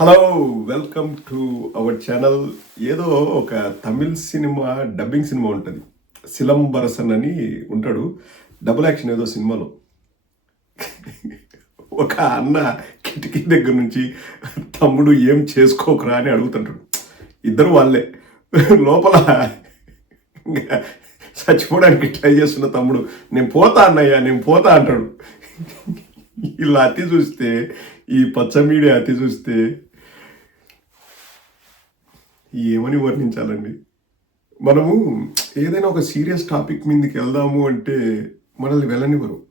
Hello welcome to our channel ఏదో ఒక Tamil cinema dubbing cinema ఉంటుంది. సిలంబరసన్ అని ఉంటాడు. డబుల్ యాక్షన్ ఏదో సినిమాలో. ఒక అన్న కిటికీ దగ్గర నుంచి తమ్ముడు ఏం చేసుకోకరా అని అడుగుతుంటాడు. ఇద్దరు వాళ్ళే. లోపల ఇంకా చచ్చిపోవడానికి ట్రై చేస్తున్న తమ్ముడు నేను పోతా అన్నయ్యా నేను పోతా అంటాడు. ఇలా అతి చూస్తే ఈ పచ్చ మీడియా అతి చూస్తే ఏమని వర్ణించాలండి? మనము ఏదైనా ఒక సీరియస్ టాపిక్ మీదకి వెళ్దాము అంటే మనల్ని వెళ్ళనివ్వరు.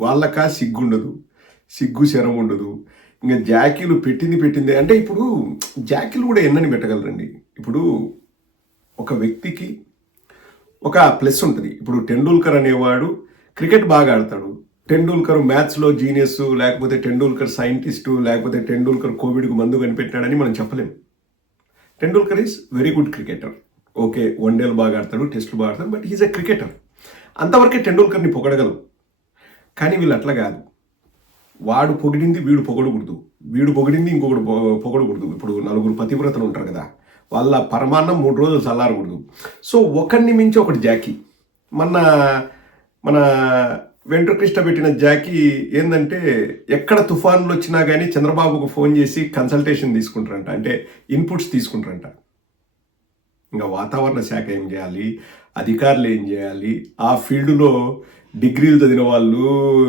వాళ్ళకా సిగ్గుండదు. సిగ్గు శరం ఉండదు. ఇంకా జాకీలు పెట్టింది పెట్టింది. అంటే ఇప్పుడు జాకీలు కూడా ఎన్నని పెట్టగలరండి? ఇప్పుడు ఒక వ్యక్తికి ఒక ప్లస్ ఉంటుంది. ఇప్పుడు టెండూల్కర్ అనేవాడు క్రికెట్ బాగా ఆడతాడు. టెండూల్కర్ మ్యాథ్స్లో జీనియస్ లేకపోతే టెండూల్కర్ సైంటిస్టు లేకపోతే టెండూల్కర్ కోవిడ్కు మందు కనిపెట్టాడని మనం చెప్పలేము Tendulkar is very good cricketer okay one డేలు బాగా ఆడతాడు టెస్టులు బాగా ఆడతాడు బట్ హీజ్ ఎ క్రికెటర్ అంతవరకే టెండూల్కర్ని పొగడగలం కానీ వీళ్ళు అట్లా కాదు. వాడు పొగిడింది వీడు పొగడకూడదు. వీడు పొగిడింది ఇంకొకడు పొగడకూడదు. ఇప్పుడు నలుగురు పతివ్రతలు ఉంటారు కదా. వాళ్ళ పరమాన్నం మూడు రోజులు చల్లారకూడదు. సో ఒకరిని మించి ఒకటి జాకీ. మన మన వెంట్రుకృష్ణ పెట్టిన జాకీ ఏంటంటే ఎక్కడ తుఫాన్లు వచ్చినా కానీ చంద్రబాబుకు ఫోన్ చేసి కన్సల్టేషన్ తీసుకుంటారంట. అంటే ఇన్పుట్స్ తీసుకుంటారంట. ఇంకా వాతావరణ శాఖ ఏం చేయాలి? అధికారులు ఏం చేయాలి? ఆ ఫీల్డ్లో డిగ్రీలు చదివిన వాళ్ళు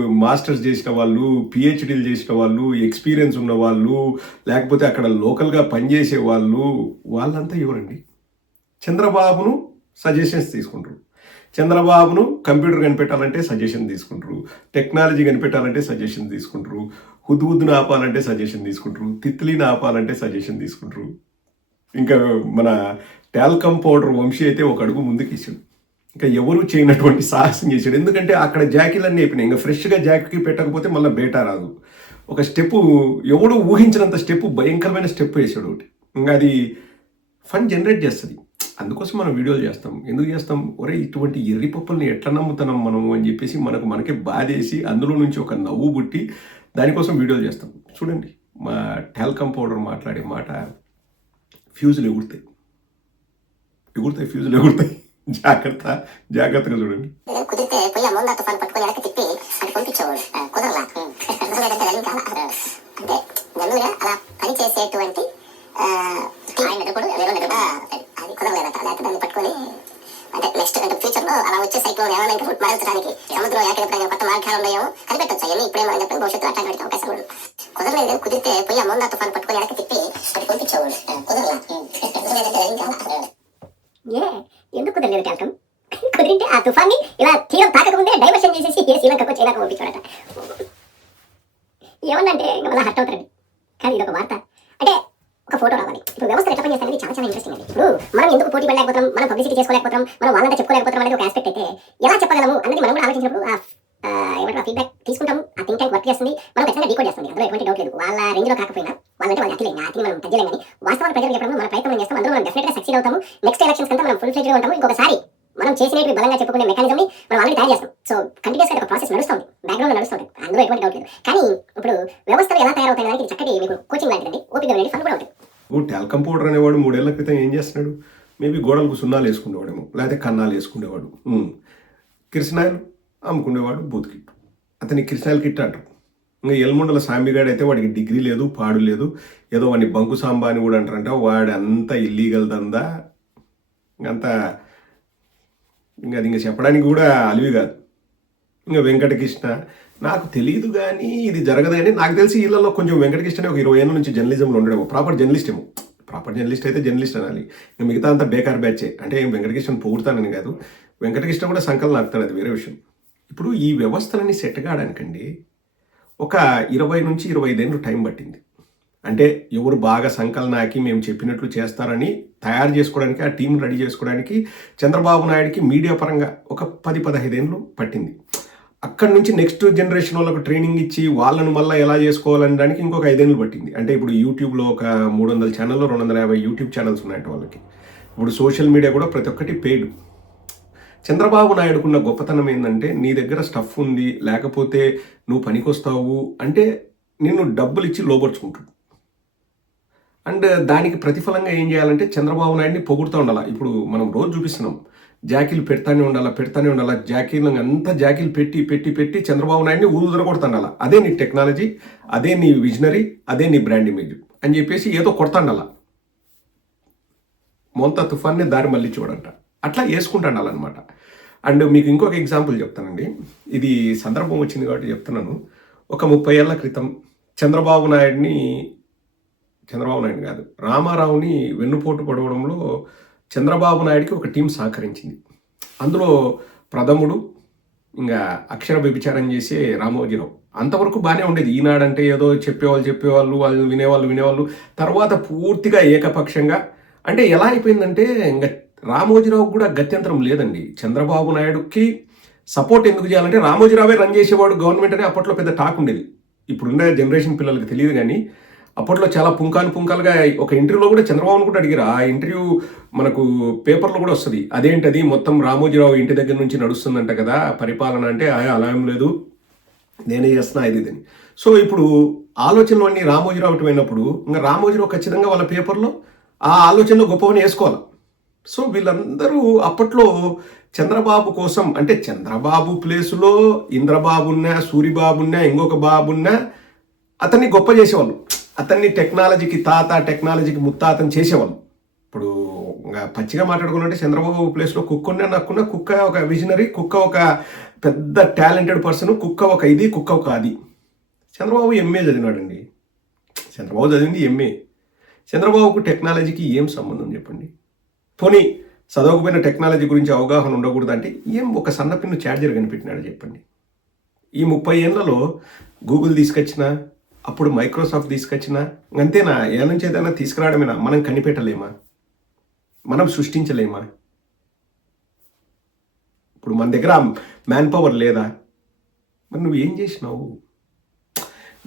మాస్టర్స్ చేసిన వాళ్ళు పిహెచ్డీలు చేసిన వాళ్ళు ఎక్స్పీరియన్స్ ఉన్న వాళ్ళు లేకపోతే అక్కడ లోకల్గా పనిచేసే వాళ్ళు వాళ్ళంతా ఎవరండి? చంద్రబాబును సజెషన్స్ తీసుకుంటారు. చంద్రబాబును కంప్యూటర్ కనిపెట్టాలంటే సజెషన్ తీసుకుంటారు. టెక్నాలజీ కనిపెట్టాలంటే సజెషన్ తీసుకుంటారు. హుద్హుద్దును ఆపాలంటే సజెషన్ తీసుకుంటారు. తిత్లీని ఆపాలంటే సజెషన్ తీసుకుంటారు. ఇంకా మన టాల్కమ్ పౌడర్ వంశీ అయితే ఒక అడుగు ముందుకు ఇచ్చాడు ఇంకా ఎవరు చేయనటువంటి సాహసం చేశాడు. ఎందుకంటే అక్కడ జాకీలన్నీ అయిపోయినాయి. ఇంకా ఫ్రెష్గా జాకీకి పెట్టకపోతే మళ్ళీ బేటా రాదు. ఒక స్టెప్ ఎవడు ఊహించినంత స్టెప్ భయంకరమైన స్టెప్ వేసాడు ఒకటి. ఇంకా అది ఫన్ జనరేట్ చేస్తుంది. అందుకోసం మనం వీడియోలు చేస్తాం. ఎందుకు చేస్తాం? ఒరే ఇటువంటి ఎర్రి పప్పుల్ని ఎట్లా నమ్ముతున్నాం మనము అని చెప్పేసి మనకు మనకే బాధేసి అందులో నుంచి ఒక నవ్వు పుట్టి దానికోసం వీడియోలు చేస్తాం. చూడండి మా టాల్కమ్ పౌడర్ మాట్లాడే మాట ఫ్యూజులు ఎగురుతాయి. ఎగురుతాయి ఫ్యూజులు ఎగురుతాయి. జాగ్రత్త జాగ్రత్తగా చూడండి. కుదిరితే పోయి తుఫాన్ పట్టుకొని వెనక్కి తిప్పి పంపించేవాడు కుదరలా. అంటే అలా పని చేసేటువంటి ఆ, ఆయన ఎదుగుడు ఎవరో ఎదుగుడు అది లేకపోతే దాన్ని పట్టుకొని అంటే నెక్స్ట్ అంటే ఫ్యూచర్లో అలా వచ్చే సైక్లోన్ ఏమైనా ఇంకా మారించడానికి సముద్రం ఏకెప్పుడైనా కొత్త మార్గాలు ఉన్నాయో కనిపెట్టొచ్చు. అవన్నీ ఇప్పుడే మనం చెప్పి భవిష్యత్తు అట్లా పెడితే అవకాశం కూడా కుదరలేదు కానీ కుదిరితే పోయి ఆ మోందా తుఫాన్ పట్టుకొని వెనక్కి తిప్పి అటు పంపించేవాడు ఆ, కుదరలా. ఎందుకు కుదరలేదు టాల్కం కుదిరింటే ఆ తుఫాన్ని ఇలా తీరం తాకకముందే డైవర్షన్ చేసేసి ఏ శ్రీలంకకు చైనాకు పంపించాడట. ఏమన్నంటే ఇంకా మళ్ళీ హర్ట్ అవుతారండి కానీ ఇది ఒక వార్త. అంటే ఒక ఫోటో రావాలి. ఇప్పుడు వ్యవస్థ ఎట్లా పనిచేస్తుంది చాలా చాలా ఇంట్రెస్టింగ్ అండి. ఇప్పుడు మనం ఎందుకు పోటీ పడలేకపోతాం మనం పబ్లిసిటీ చేసుకోలేకపోతాం మనం వాళ్ళంతా చెప్పుకోలేకపోతాం అనేది ఒక ఆస్పెక్ట్ అయితే ఎలా చెప్పగలము అన్నది మనం కూడా ఆలోచించినప్పుడు ఏమంటారు ఫీడ్బ్యాక్ తీసుకుంటాము ఆ థింక్ ట్యాంక్ వర్క్ చేస్తుంది మనం ఖచ్చితంగా డీకోడ్ చేస్తుంది. అందులో ఎటువంటి డౌట్ లేదు. వాళ్ళ రేంజ్లో కాకపోయినా వాళ్ళంటే వాళ్ళు అతిలే ఆ మనం తగ్గలేం కానీ వాస్తవాలు ప్రజలు చెప్పడం మన ప్రయత్నం చేస్తాం. అందులో మనం డెఫినెట్గా సక్సీడ్ అవుతాము. నెక్స్ట్ ఎలక్షన్స్ కంటే మనం ఫుల్ ఫ్లెజ్ ఉంటాము. ఇంకొకసారి మనం చేసినవి బలంగా చెప్పుకునే మెకానిజం ని మనం ఆల్రెడీ తయారు చేస్తాం. సో కంటిన్యూస్గా ఒక ప్రాసెస్ నడుస్తుంది. బ్యాక్గ్రౌండ్ నడుస్తుంది. అందులో ఎటువంటి డౌట్ లేదు. కానీ ఇప్పుడు వ్యవస్థలు ఎలా తయారవుతాయి దానికి చక్కటి మీకు కోచింగ్ లాంటిదండి. ఓపిక అనేది ఫన్ కూడా ఉంటుంది ఓ టాల్కమ్ పౌడర్ అనేవాడు మూడేళ్ళ క్రితం ఏం చేస్తున్నాడు? మేబీ గోడలకు సున్నాలు వేసుకునేవాడేమో. లేకపోతే కన్నాలు వేసుకునేవాడు. ఉమ్. కిరసనాయలు అమ్ముకునేవాడు బూత్ కిట్ అతని కిరసనాయలు కిట్ అంటారు. ఇంకా ఎల్ముండల సాంబిగాడు అయితే వాడికి డిగ్రీ లేదు పాడు లేదు. ఏదో వాడిని బంకు సాంబా అని కూడా అంటారంట. వాడు ఇల్లీగల్ దందా. అంతా ఇంకా అది ఇంకా చెప్పడానికి కూడా అలివి కాదు. ఇంకా వెంకటకృష్ణ నాకు తెలియదు కానీ ఇది జరగదు కానీ నాకు తెలిసి వీళ్ళలో కొంచెం వెంకటకృష్ణ ఒక ఇరవై ఏళ్ళ నుంచి జర్నలిజంలో ఉండడేమో ప్రాపర్ జర్నలిస్ట్ ఏమో. ప్రాపర్ జర్నలిస్ట్ అయితే జర్నలిస్ట్ అనాలి. ఇంకా మిగతా అంతా బేకార్ బ్యాచే. అంటే వెంకటకృష్ణ పోగుతానని కాదు. వెంకటకృష్ణ కూడా సంకలనం ఆగుతాడు అది వేరే విషయం. ఇప్పుడు ఈ వ్యవస్థలన్నీ సెట్ కావడానికండి ఒక ఇరవై నుంచి ఇరవై ఐదేళ్ళు టైం పట్టింది. అంటే ఎవరు బాగా సంకలనాకి మేము చెప్పినట్లు చేస్తారని తయారు చేసుకోవడానికి ఆ టీం రెడీ చేసుకోవడానికి చంద్రబాబు నాయుడుకి మీడియా పరంగా ఒక పది పదహైదేళ్ళు పట్టింది. అక్కడి నుంచి నెక్స్ట్ జనరేషన్ వాళ్ళకు ట్రైనింగ్ ఇచ్చి వాళ్ళను మళ్ళీ ఎలా చేసుకోవాలనడానికి ఇంకొక ఐదేళ్ళు పట్టింది. అంటే ఇప్పుడు యూట్యూబ్లో ఒక మూడు వందల ఛానల్లో రెండు వందల యాభై యూట్యూబ్ ఛానల్స్ ఉన్నాయంట వాళ్ళకి. ఇప్పుడు సోషల్ మీడియా కూడా ప్రతి ఒక్కటి పెయిడ్ చంద్రబాబు నాయుడుకున్న గొప్పతనం ఏంటంటే నీ దగ్గర స్టఫ్ ఉంది లేకపోతే నువ్వు పనికొస్తావు అంటే నిన్ను డబ్బులు ఇచ్చి లోపరుచుకుంటాడు అండ్ దానికి ప్రతిఫలంగా ఏం చేయాలంటే చంద్రబాబు నాయుడిని పొగుడుతూ ఉండాలి. ఇప్పుడు మనం రోజు చూపిస్తున్నాం. జాకీలు పెడతానే ఉండాలా పెడతానే ఉండాలా. జాకీలు అంతా జాకీలు పెట్టి పెట్టి పెట్టి చంద్రబాబు నాయుడిని ఊదుదర కొడుతుండాల. అదే నీ టెక్నాలజీ అదే నీ విజనరీ అదే నీ బ్రాండ్ ఇమేజ్ అని చెప్పేసి ఏదో కొడతాండాల. మొంత తుఫాన్ని దారి మళ్ళీ చూడంట. అట్లా వేసుకుంటాండాలన్నమాట. అండ్ మీకు ఇంకొక ఎగ్జాంపుల్ చెప్తానండి. ఇది సందర్భం వచ్చింది కాబట్టి చెప్తున్నాను. ఒక ముప్పై ఏళ్ళ క్రితం చంద్రబాబు నాయుడిని చంద్రబాబు నాయుడు కాదు. రామారావుని వెన్నుపోటు పడవడంలో చంద్రబాబు నాయుడికి ఒక టీం సహకరించింది. అందులో ప్రథముడు ఇంకా అక్షర వ్యభిచారం చేసే రామోజీరావు. అంతవరకు బాగానే ఉండేది. ఈనాడంటే ఏదో చెప్పేవాళ్ళు చెప్పేవాళ్ళు వాళ్ళు వినేవాళ్ళు వినేవాళ్ళు. తర్వాత పూర్తిగా ఏకపక్షంగా అంటే ఎలా అయిపోయిందంటే ఇంకా రామోజీరావు కూడా గత్యంతరం లేదండి. చంద్రబాబు నాయుడుకి సపోర్ట్ ఎందుకు చేయాలంటే రామోజీరావే రన్ చేసేవాడు గవర్నమెంట్ అనే అప్పట్లో పెద్ద టాక్ ఉండేది. ఇప్పుడున్న జనరేషన్ పిల్లలకి తెలియదు కానీ అప్పట్లో చాలా పుంకాలు పుంకాలుగా ఒక ఇంటర్వ్యూలో కూడా చంద్రబాబును కూడా అడిగారు. ఆ ఇంటర్వ్యూ మనకు పేపర్లో కూడా వస్తుంది. అదేంటది? మొత్తం రామోజీరావు ఇంటి దగ్గర నుంచి నడుస్తుందంట కదా పరిపాలన అంటే "ఆ, అలా ఏం లేదు. నేనే చేస్తున్నా ఇది ఇది సో ఇప్పుడు ఆలోచనలు అన్ని రామోజీరావు ఇటు ఇంకా రామోజీరావు ఖచ్చితంగా వాళ్ళ పేపర్లో ఆ ఆలోచనలో గొప్పవని వేసుకోవాలి. సో వీళ్ళందరూ అప్పట్లో చంద్రబాబు కోసం అంటే చంద్రబాబు ప్లేసులో ఇంద్రబాబున్నా సూరిబాబున్నా ఇంకొక బాబున్నా అతన్ని గొప్ప చేసేవాళ్ళు. అతన్ని టెక్నాలజీకి తాత టెక్నాలజీకి ముత్తాతని చేసేవాళ్ళు. ఇప్పుడు ఇంకా పచ్చిగా మాట్లాడుకున్నట్టే చంద్రబాబు ప్లేస్లో కుక్క ఉన్నా నాకున్న కుక్క ఒక విజనరీ కుక్క ఒక పెద్ద టాలెంటెడ్ పర్సన్ కుక్క ఒక ఇది కుక్క ఒక అది. చంద్రబాబు ఎంఏ చదివినాడండి. చంద్రబాబు చదివింది ఎంఏ చంద్రబాబుకు టెక్నాలజీకి ఏం సంబంధం చెప్పండి? పోనీ చదవకపోయిన టెక్నాలజీ గురించి అవగాహన ఉండకూడదు అంటే ఏం ఒక సన్నపిన్ను ఛార్జర్ కనిపెట్టినాడు చెప్పండి? ఈ ముప్పై ఏళ్ళలో గూగుల్ తీసుకొచ్చిన అప్పుడు మైక్రోసాఫ్ట్ తీసుకొచ్చిన అంతేనా ఏ నుంచి ఏదైనా తీసుకురావడమేనా? మనం కనిపెట్టలేమా? మనం సృష్టించలేమా? ఇప్పుడు మన దగ్గర మ్యాన్ పవర్ లేదా? మరి నువ్వు ఏం చేసినావు?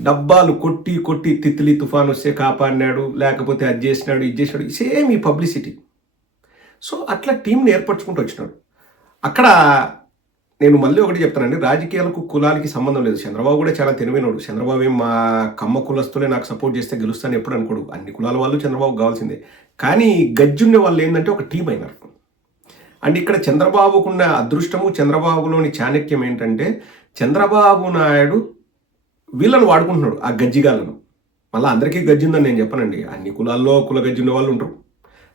డబ్బాలు కొట్టి కొట్టి తిత్లీ తుఫాన్ వస్తే కాపాడినాడు లేకపోతే అది చేసినాడు ఇది చేసినాడు సేమ్ ఈ పబ్లిసిటీ సో అట్లా టీంని ఏర్పరచుకుంటూ వచ్చినాడు. అక్కడ నేను మళ్ళీ ఒకటి చెప్తానండి. రాజకీయాలకు కులాలకి సంబంధం లేదు. చంద్రబాబు కూడా చాలా తెలివైనడు. చంద్రబాబు ఏం మా కమ్మ కులస్తులే నాకు సపోర్ట్ చేస్తే గెలుస్తాను ఎప్పుడు అనుకోడు. అన్ని కులాల వాళ్ళు చంద్రబాబు కావాల్సిందే. కానీ గజ్జుండే వాళ్ళు ఏంటంటే ఒక టీం అయినారు. అండ్ ఇక్కడ చంద్రబాబుకున్న అదృష్టము చంద్రబాబులోని చాణక్యం ఏంటంటే చంద్రబాబు నాయుడు వీళ్ళని వాడుకుంటున్నాడు ఆ గజ్జిగాలను మళ్ళీ అందరికీ గజ్జిందని నేను చెప్పనండి. అన్ని కులాల్లో కుల గజ్జి ఉన్న వాళ్ళు ఉంటారు.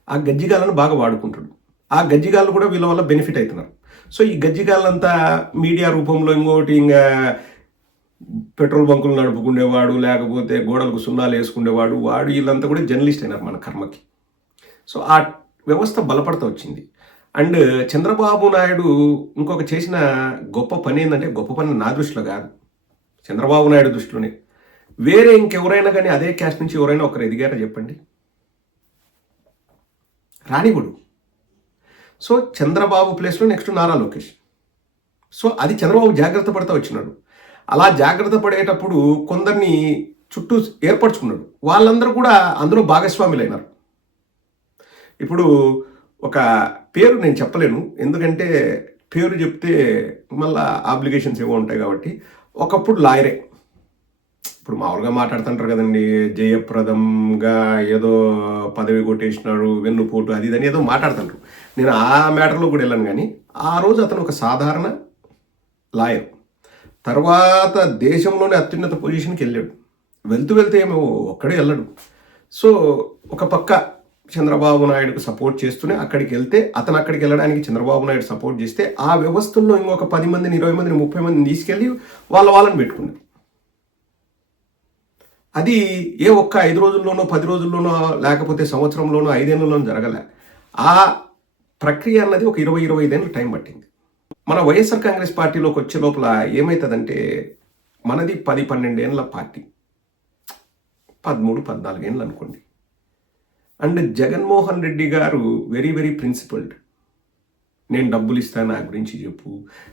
ఆ గజ్జిగాలను బాగా వాడుకుంటాడు ఆ గజ్జిగాలు కూడా వీళ్ళ వల్ల బెనిఫిట్ అవుతున్నారు. సో ఈ గజ్జిగాలంతా మీడియా రూపంలో ఇంకోటి ఇంకా పెట్రోల్ బంకులు నడుపుకునేవాడు లేకపోతే గోడలకు సున్నాలు వేసుకునేవాడు వాడు వీళ్ళంతా కూడా జర్నలిస్ట్ అయినారు మన కర్మకి. సో ఆ వ్యవస్థ బలపడుతూ వచ్చింది. అండ్ చంద్రబాబు నాయుడు ఇంకొక చేసిన గొప్ప పని ఏంటంటే గొప్ప పని నా దృష్టిలో కాదు. చంద్రబాబు నాయుడు దృష్టిలోనే. వేరే ఇంకెవరైనా కానీ అదే క్యాస్ట్ నుంచి ఎవరైనా ఒకరు ఎదిగారా చెప్పండి? రానివ్వడు. సో చంద్రబాబు ప్లేస్లో నెక్స్ట్ నారా లోకేష్. సో అది చంద్రబాబు జాగ్రత్త పడతా వచ్చినాడు. అలా జాగ్రత్త పడేటప్పుడు కొందరిని చుట్టూ ఏర్పరచుకున్నాడు. వాళ్ళందరూ కూడా అందులో భాగస్వాములైనారు. ఇప్పుడు ఒక పేరు నేను చెప్పలేను. ఎందుకంటే పేరు చెప్తే మళ్ళా ఆబ్లిగేషన్స్ ఏవో ఉంటాయి కాబట్టి. ఒకప్పుడు లాయరే. ఇప్పుడు మామూలుగా మాట్లాడుతుంటారు కదండి. జయప్రదంగా ఏదో పదవి కొట్టేసినాడు వెన్నుపోటు అది ఇది అని ఏదో మాట్లాడుతుంటారు. నేను ఆ మ్యాటర్లో కూడా వెళ్ళాను కానీ ఆ రోజు అతను ఒక సాధారణ లాయర్. తర్వాత దేశంలోనే అత్యున్నత పొజిషన్కి వెళ్ళాడు. వెళ్తూ వెళ్తే ఏమో ఒక్కడే వెళ్ళడు. సో ఒక పక్క చంద్రబాబు నాయుడుకు సపోర్ట్ చేస్తూనే అక్కడికి వెళ్తే అతను అక్కడికి వెళ్ళడానికి చంద్రబాబు నాయుడు సపోర్ట్ చేస్తే ఆ వ్యవస్థల్లో ఇంకొక పది మందిని ఇరవై మందిని ముప్పై మందిని తీసుకెళ్ళి వాళ్ళ వాళ్ళని పెట్టుకున్నారు అది ఏ ఒక్క ఐదు రోజుల్లోనో పది రోజుల్లోనో లేకపోతే సంవత్సరంలోనో ఐదేళ్ళలోనో జరగలే. ఆ ప్రక్రియ అన్నది ఒక ఇరవై ఇరవై ఐదేళ్ళు టైం పట్టింది. మన వైఎస్ఆర్ కాంగ్రెస్ పార్టీలోకి వచ్చే లోపల ఏమవుతుందంటే మనది పది పన్నెండేళ్ళ పార్టీ. పదమూడు పద్నాలుగేళ్ళు అనుకోండి. అండ్ జగన్మోహన్ రెడ్డి గారు వెరీ వెరీ ప్రిన్సిపల్డ్. నేను డబ్బులు ఇస్తా నా గురించి చెప్పు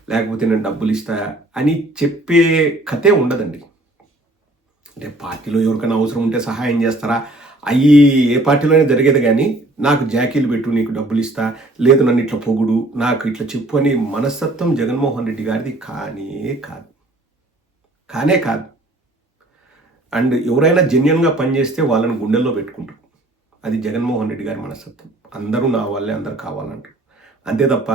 లేకపోతే నేను డబ్బులు ఇస్తా అని చెప్పే కథే ఉండదండి. అంటే పార్టీలో ఎవరికైనా అవసరం ఉంటే సహాయం చేస్తారా? అవి ఏ పార్టీలోనే జరిగేది కానీ నాకు జాకీలు పెట్టు నీకు డబ్బులు ఇస్తా లేదు నన్ను ఇట్లా పొగుడు నాకు ఇట్లా చెప్పు అని మనస్తత్వం జగన్మోహన్ రెడ్డి గారిది కానే కాదు. కానే కాదు. అండ్ ఎవరైనా జెన్యున్గా పనిచేస్తే వాళ్ళని గుండెల్లో పెట్టుకుంటారు. అది జగన్మోహన్ రెడ్డి గారి మనస్తత్వం. అందరూ నా వాళ్ళే అందరు కావాలంటారు. అంతే తప్ప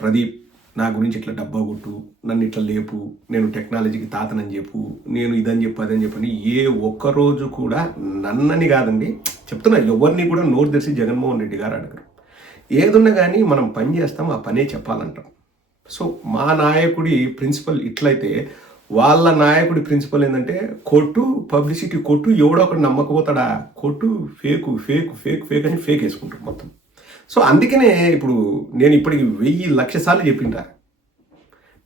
ప్రదీప్ నా గురించి ఇట్లా డబ్బా కొట్టు నన్ను ఇట్లా లేపు నేను టెక్నాలజీకి తాతనని చెప్పు నేను ఇదని చెప్పు అదని చెప్పని ఏ ఒక్క రోజు కూడా నన్నని కాదండి చెప్తున్నా ఎవరిని కూడా నోరు తెరిచి జగన్మోహన్ రెడ్డి గారు అడగరు. ఏదున్నా కానీ మనం పని చేస్తాం ఆ పనే చెప్పాలంటాం. సో మా నాయకుడి ప్రిన్సిపల్ ఇట్లయితే వాళ్ళ నాయకుడి ప్రిన్సిపల్ ఏంటంటే కొట్టు పబ్లిసిటీ కొట్టు ఎవడో ఒకటి నమ్మకపోతాడా? కొట్టు ఫేకు ఫేక్ ఫేక్ ఫేక్ అని ఫేక్ వేసుకుంటారు మొత్తం. సో అందుకనే ఇప్పుడు నేను ఇప్పటికి వెయ్యి లక్ష సార్లు చెప్పింటా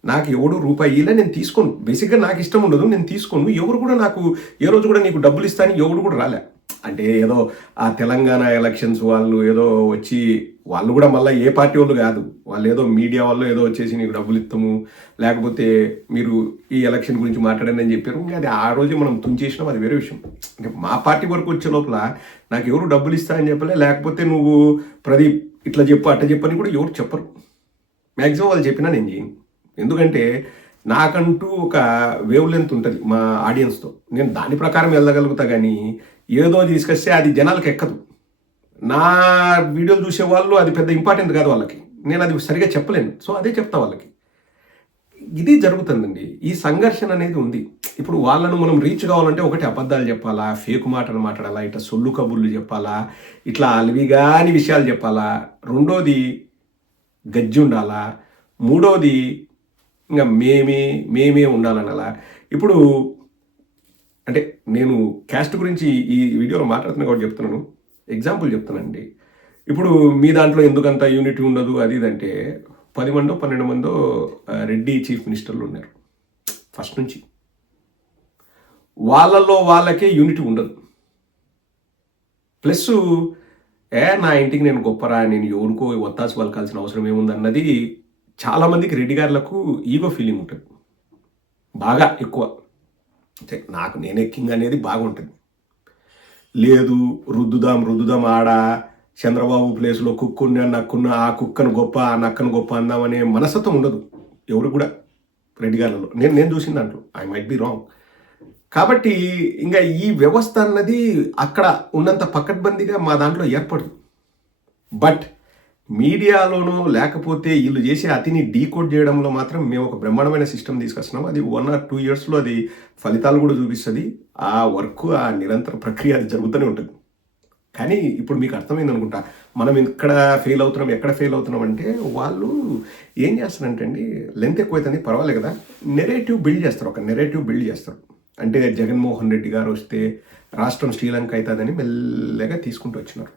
నాకు ఎవడు రూపాయి ఇలా నేను తీసుకోను. బేసిక్గా నాకు ఇష్టం ఉండదు నేను తీసుకోను. ఎవరు కూడా నాకు ఏ రోజు కూడా నీకు డబ్బులు ఇస్తాను ఎవడు కూడా రాలే. అంటే ఏదో ఆ తెలంగాణ ఎలక్షన్స్ వాళ్ళు ఏదో వచ్చి వాళ్ళు కూడా మళ్ళీ ఏ పార్టీ వాళ్ళు కాదు. వాళ్ళు ఏదో మీడియా వాళ్ళు ఏదో వచ్చేసి నీకు డబ్బులు ఇస్తాము లేకపోతే మీరు ఈ ఎలక్షన్ గురించి మాట్లాడండి అని చెప్పారు. ఇంకా అది ఆ రోజు మనం తుంచేసినాం అది వేరే విషయం. అంటే మా పార్టీ వరకు వచ్చే లోపల నాకు ఎవరు డబ్బులు ఇస్తారని చెప్పలే లేకపోతే నువ్వు ప్రదీప్ ఇట్లా చెప్పు అట్లా చెప్పని కూడా ఎవరు చెప్పరు. మ్యాక్సిమం వాళ్ళు చెప్పినా నేను చేయను. ఎందుకంటే నాకంటూ ఒక వేవ్ లెంత్ ఉంటుంది మా ఆడియన్స్తో నేను దాని ప్రకారం వెళ్ళగలుగుతా కానీ ఏదో తీసుకొస్తే అది జనాలకు ఎక్కదు. నా వీడియోలు చూసే వాళ్ళు అది పెద్ద ఇంపార్టెంట్ కాదు వాళ్ళకి. నేను అది సరిగా చెప్పలేను. సో అదే చెప్తా వాళ్ళకి. ఇది జరుగుతుందండి. ఈ సంఘర్షణ అనేది ఉంది. ఇప్పుడు వాళ్ళను మనం రీచ్ కావాలంటే ఒకటి అబద్ధాలు చెప్పాలా ఫేక్ మాటలు మాట్లాడాలా ఇట్లా సొల్లు కబుర్లు చెప్పాలా ఇట్లా అలివిగాని విషయాలు చెప్పాలా రెండోది గజ్జి ఉండాలా మూడోది ఇంకా మేమే మేమే ఉండాలని అలా ఇప్పుడు అంటే నేను క్యాస్ట్ గురించి ఈ వీడియోలో మాట్లాడుతున్నా కూడా చెప్తున్నాను. ఎగ్జాంపుల్ చెప్తానండి ఇప్పుడు మీ దాంట్లో ఎందుకంత యూనిటీ ఉండదు? అది ఇది అంటే పది మందో పన్నెండు మందో రెడ్డి చీఫ్ మినిస్టర్లు ఉన్నారు. ఫస్ట్ నుంచి. వాళ్ళల్లో వాళ్ళకే యూనిటీ ఉండదు. ప్లస్ ఏ నా ఇంటికి నేను గొప్పరా? నేను ఎవరికో ఒత్తాసి పలకాల్సిన అవసరం ఏముంది అన్నది చాలామందికి రెడ్డి గారులకు ఈగో ఫీలింగ్ ఉంటుంది. బాగా ఎక్కువ. అంటే నాకు నేనే కింగ్ అనేది బాగుంటుంది. లేదు రుద్దుదాం రుద్దుదాం ఆడ చంద్రబాబు ప్లేస్లో కుక్కున్న నక్కున్న ఆ కుక్కను గొప్ప ఆ నక్కను గొప్ప అందామనే మనస్తత్వం ఉండదు ఎవరు కూడా రెడ్డి గారిలో నేను నేను చూసిన దాంట్లో. ఐ మైట్ బి రాంగ్ కాబట్టి ఇంకా ఈ వ్యవస్థ అన్నది అక్కడ ఉన్నంత పకడ్బందీగా మా దాంట్లో ఏర్పడదు. బట్ మీడియాలోనూ లేకపోతే వీళ్ళు చేసే అతిని డీకోడ్ చేయడంలో మాత్రం మేము ఒక బ్రహ్మాండమైన సిస్టమ్ తీసుకొస్తున్నాం. అది వన్ ఆర్ టూ ఇయర్స్లో అది ఫలితాలు కూడా చూపిస్తుంది. ఆ వర్క్ ఆ నిరంతర ప్రక్రియ అది జరుగుతూనే ఉంటుంది. కానీ ఇప్పుడు మీకు అర్థమైంది అనుకుంటా మనం ఎక్కడ ఫెయిల్ అవుతున్నాం ఎక్కడ ఫెయిల్ అవుతున్నాం అంటే వాళ్ళు ఏం చేస్తారంటే అండి లెంత్ ఎక్కువైతుంది పర్వాలేదు కదా నెరేటివ్ బిల్డ్ చేస్తారు ఒక నెరేటివ్ బిల్డ్ చేస్తారు. అంటే జగన్మోహన్ రెడ్డి గారు వస్తే రాష్ట్రం శ్రీలంక అవుతుందని మెల్లగా తీసుకుంటూ వచ్చినారు.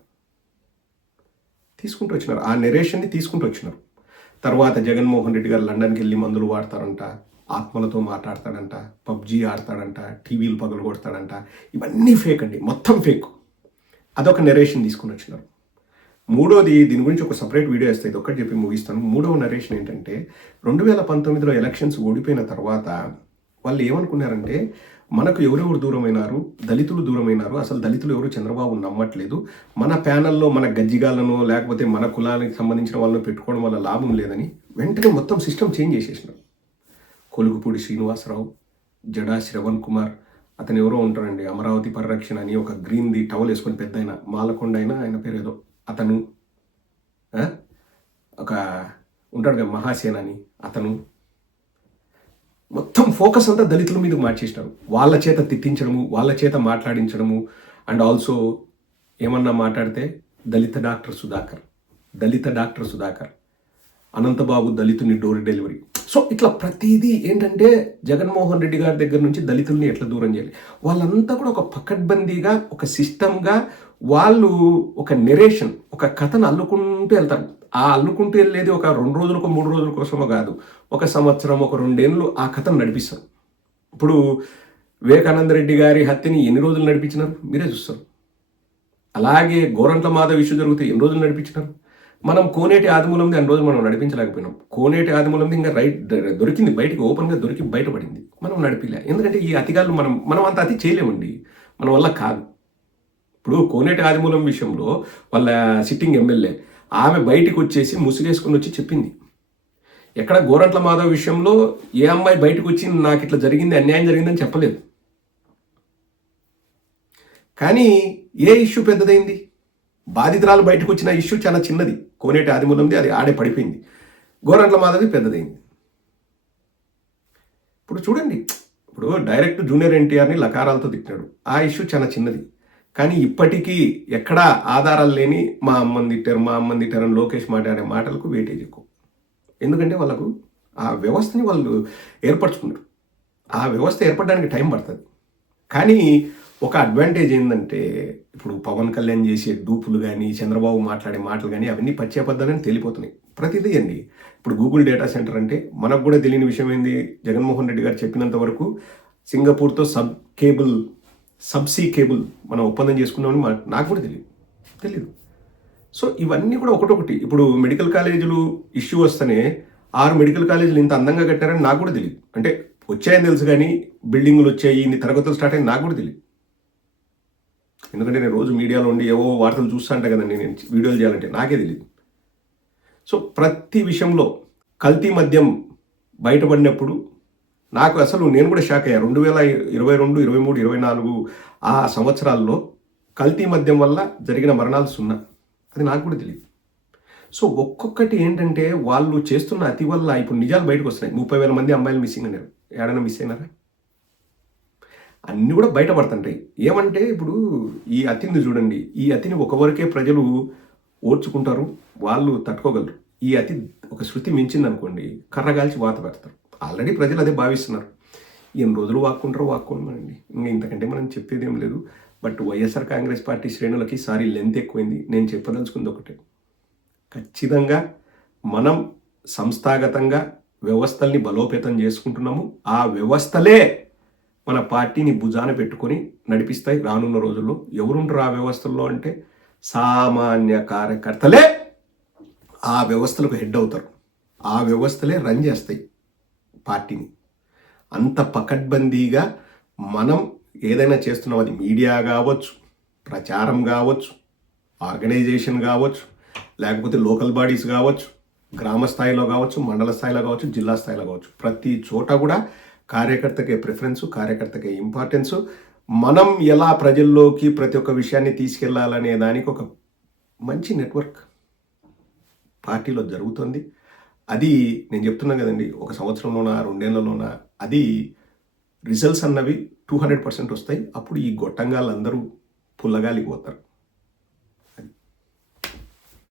తీసుకుంటూ వచ్చినారు. ఆ నెరేషన్ని తీసుకుంటూ వచ్చినారు. తర్వాత జగన్మోహన్ రెడ్డి గారు లండన్కి వెళ్ళి మందులు వాడతారంట ఆత్మలతో మాట్లాడతాడంట పబ్జీ ఆడతాడంట టీవీలు పగలు కొడతాడంట. ఇవన్నీ ఫేక్ అండి. మొత్తం ఫేక్ అదొక నెరేషన్ తీసుకుని వచ్చినారు. మూడోది దీని గురించి ఒక సపరేట్ వీడియో వేస్తే ఇది ఒక్కటి చెప్పి ముగిస్తాను. మూడవ నరేషన్ ఏంటంటే రెండు వేల పంతొమ్మిదిలో ఎలక్షన్స్ ఓడిపోయిన తర్వాత వాళ్ళు ఏమనుకున్నారంటే మనకు ఎవరెవరు దూరమైనారు? దళితులు దూరమైనారు? అసలు దళితులు ఎవరు? చంద్రబాబు నమ్మట్లేదు. మన ప్యానల్లో మన గజ్జిగాలను లేకపోతే మన కులానికి సంబంధించిన వాళ్ళని పెట్టుకోవడం వల్ల లాభం లేదని వెంటనే మొత్తం సిస్టమ్ చేంజ్ చేసేసినారు. కొలుగుపూడి శ్రీనివాసరావు జడా శ్రవణ్ కుమార్ అతను ఎవరో ఉంటారండి అమరావతి పరిరక్షణ అని ఒక గ్రీన్ది టవల్ వేసుకొని పెద్ద ఆయన మాలకొండ అయినా ఆయన పేరు ఏదో అతను ఒక ఉంటాడు కదా మహాసేన అని అతను మొత్తం ఫోకస్ అంతా దళితుల మీద మార్చేసినారు. వాళ్ళ చేత తిట్టించడము వాళ్ళ చేత మాట్లాడించడము అండ్ ఆల్సో ఏమన్నా మాట్లాడితే దళిత డాక్టర్ సుధాకర్ దళిత డాక్టర్ సుధాకర్ అనంతబాబు దళితుని డోర్ డెలివరీ. సో ఇట్లా ప్రతిదీ ఏంటంటే జగన్మోహన్ రెడ్డి గారి దగ్గర నుంచి దళితుల్ని ఎట్లా దూరం చేయాలి? వాళ్ళంతా కూడా ఒక పకడ్బందీగా ఒక సిస్టమ్గా వాళ్ళు ఒక నెరేషన్ ఒక కథను అల్లుకుంటూ వెళ్తారు. ఆ అల్లుకుంటూ వెళ్ళేది ఒక రెండు రోజులకు మూడు రోజుల కోసమో కాదు. ఒక సంవత్సరం ఒక రెండేళ్ళు ఆ కథను నడిపిస్తారు. ఇప్పుడు వివేకానంద రెడ్డి గారి హత్యని ఎన్ని రోజులు నడిపించినారు? మీరే చూస్తారు. అలాగే గోరంట్ల మాధవ్ ఇష్యూ జరిగితే ఎన్ని రోజులు నడిపించినారు? మనం కోనేటి ఆదిమూలంది అన్ని రోజులు మనం నడిపించలేకపోయినాం. కోనేటి ఆదిమూలంది ఇంకా రైట్ దొరికింది బయటకు ఓపెన్గా దొరికి బయటపడింది. మనం నడిపిలే. ఎందుకంటే ఈ అతిగాలు మనం మనం అంత అతి చేయలేమండి. మన వల్ల కాదు. ఇప్పుడు కోనేటి ఆదిమూలం విషయంలో వాళ్ళ సిట్టింగ్ ఎమ్మెల్యే ఆమె బయటికి వచ్చేసి ముసుగేసుకుని వచ్చి చెప్పింది. ఎక్కడ గోరంట్ల మాధవ్ విషయంలో ఏ అమ్మాయి బయటకు వచ్చి నాకు ఇట్లా జరిగింది అన్యాయం జరిగిందని చెప్పలేదు. కానీ ఏ ఇష్యూ పెద్దదైంది? బాధితురాలు బయటకు వచ్చిన ఇష్యూ చాలా చిన్నది. కోనేటి ఆదిమూలంది అది ఆడే పడిపోయింది. గోరంట్ల మాధవి పెద్దదైంది. ఇప్పుడు చూడండి. ఇప్పుడు డైరెక్ట్ జూనియర్ ఎన్టీఆర్ని లకారాలతో తిట్టినాడు. ఆ ఇష్యూ చాలా చిన్నది. కానీ ఇప్పటికీ ఎక్కడా ఆధారాలు లేని మా అమ్మని తిట్టారు మా అమ్మని తిట్టారని అని లోకేష్ మాట్లాడే మాటలకు వేటేజ్ ఎక్కువ. ఎందుకంటే వాళ్ళకు ఆ వ్యవస్థని వాళ్ళు ఏర్పరచుకున్నారు ఆ వ్యవస్థ ఏర్పడడానికి టైం పడుతుంది. కానీ ఒక అడ్వాంటేజ్ ఏంటంటే ఇప్పుడు పవన్ కళ్యాణ్ చేసే డూపులు కానీ చంద్రబాబు మాట్లాడే మాటలు కానీ అవన్నీ పచ్చేపద్దాలని తెలిపోతున్నాయి. ప్రతిదీ అండి. ఇప్పుడు గూగుల్ డేటా సెంటర్ అంటే మనకు కూడా తెలియని విషయం ఏంది? జగన్మోహన్ రెడ్డి గారు చెప్పినంత వరకు సింగపూర్తో సబ్ కేబుల్ సబ్సీ కేబుల్ మనం ఒప్పందం చేసుకున్నామని మా- నాకు కూడా తెలియదు తెలియదు సో ఇవన్నీ కూడా ఒకటొకటి. ఇప్పుడు మెడికల్ కాలేజీలు ఇష్యూ వస్తేనే ఆరు మెడికల్ కాలేజీలు ఇంత అందంగా కట్టారని నాకు కూడా తెలియదు అంటే వచ్చాయని తెలుసు కానీ బిల్డింగులు వచ్చాయి ఇన్ని తరగతులు స్టార్ట్ అయ్యి నాకు కూడా తెలియదు ఎందుకంటే నేను రోజు మీడియాలో ఉండి ఏవో వార్తలు చూస్తా ఉంటా కదండి నేను వీడియోలు చేయాలంటే నాకే తెలియదు సో ప్రతి విషయంలో కల్తీ మద్యం బయటపడినప్పుడు నాకు అసలు నేను కూడా షాక్ అయ్యా. రెండు వేల ఇరవై రెండు ఇరవై మూడు ఇరవై నాలుగు ఆ సంవత్సరాల్లో కల్తీ మద్యం వల్ల జరిగిన మరణాలు సున్నా. అది నాకు కూడా తెలియదు సో ఒక్కొక్కటి ఏంటంటే వాళ్ళు చేస్తున్న అతి వల్ల ఇప్పుడు నిజాలు బయటకు వస్తున్నాయి. ముప్పై వేల మంది అమ్మాయిలు మిస్సింగ్ అన్నారు. ఏడైనా మిస్ అయినారా? అన్నీ కూడా బయటపడుతుంటాయి. ఏమంటే ఇప్పుడు ఈ అతిని చూడండి. ఈ అతిని ఒకవరకే ప్రజలు ఓర్చుకుంటారు. వాళ్ళు తట్టుకోగలరు. ఈ అతి ఒక శృతి మించింది అనుకోండి కర్రగాల్చి వాత పెడతారు. ఆల్రెడీ ప్రజలు అదే భావిస్తున్నారు. ఎన్ని రోజులు వాక్కుంటారో వాక్కోమనండి ఇంకా ఇంతకంటే మనం చెప్పేది ఏం లేదు. బట్ వైఎస్ఆర్ కాంగ్రెస్ పార్టీ శ్రేణులకి సారీ లెంత్ ఎక్కువైంది. నేను చెప్పదలుచుకుంది ఒకటే. ఖచ్చితంగా మనం సంస్థాగతంగా వ్యవస్థల్ని బలోపేతం చేసుకుంటున్నాము. ఆ వ్యవస్థలే మన పార్టీని భుజాన పెట్టుకొని నడిపిస్తాయి రానున్న రోజుల్లో. ఎవరుంటారు ఆ వ్యవస్థల్లో అంటే సామాన్య కార్యకర్తలే ఆ వ్యవస్థలకు హెడ్ అవుతారు. ఆ వ్యవస్థలే రన్ చేస్తాయి. పార్టీని. అంత పకడ్బందీగా మనం ఏదైనా చేస్తున్నాం అది మీడియా కావచ్చు ప్రచారం కావచ్చు ఆర్గనైజేషన్ కావచ్చు లేకపోతే లోకల్ బాడీస్ కావచ్చు గ్రామ స్థాయిలో కావచ్చు మండల స్థాయిలో కావచ్చు జిల్లా స్థాయిలో కావచ్చు ప్రతి చోట కూడా కార్యకర్తకే ప్రిఫరెన్స్ కార్యకర్తకే ఇంపార్టెన్స్. మనం ఎలా ప్రజల్లోకి ప్రతి ఒక్క విషయాన్ని తీసుకెళ్ళాలనే దానికి ఒక మంచి నెట్వర్క్ పార్టీలో జరుగుతుంది. అది నేను చెప్తున్నా కదండి ఒక సంవత్సరంలోనా రెండేళ్ళలోనా అది రిజల్ట్స్ అన్నవి టూ హండ్రెడ్ పర్సెంట్ వస్తాయి. అప్పుడు ఈ గొట్టంగాళ్ళందరూ పుల్లగాలికి పోతారు.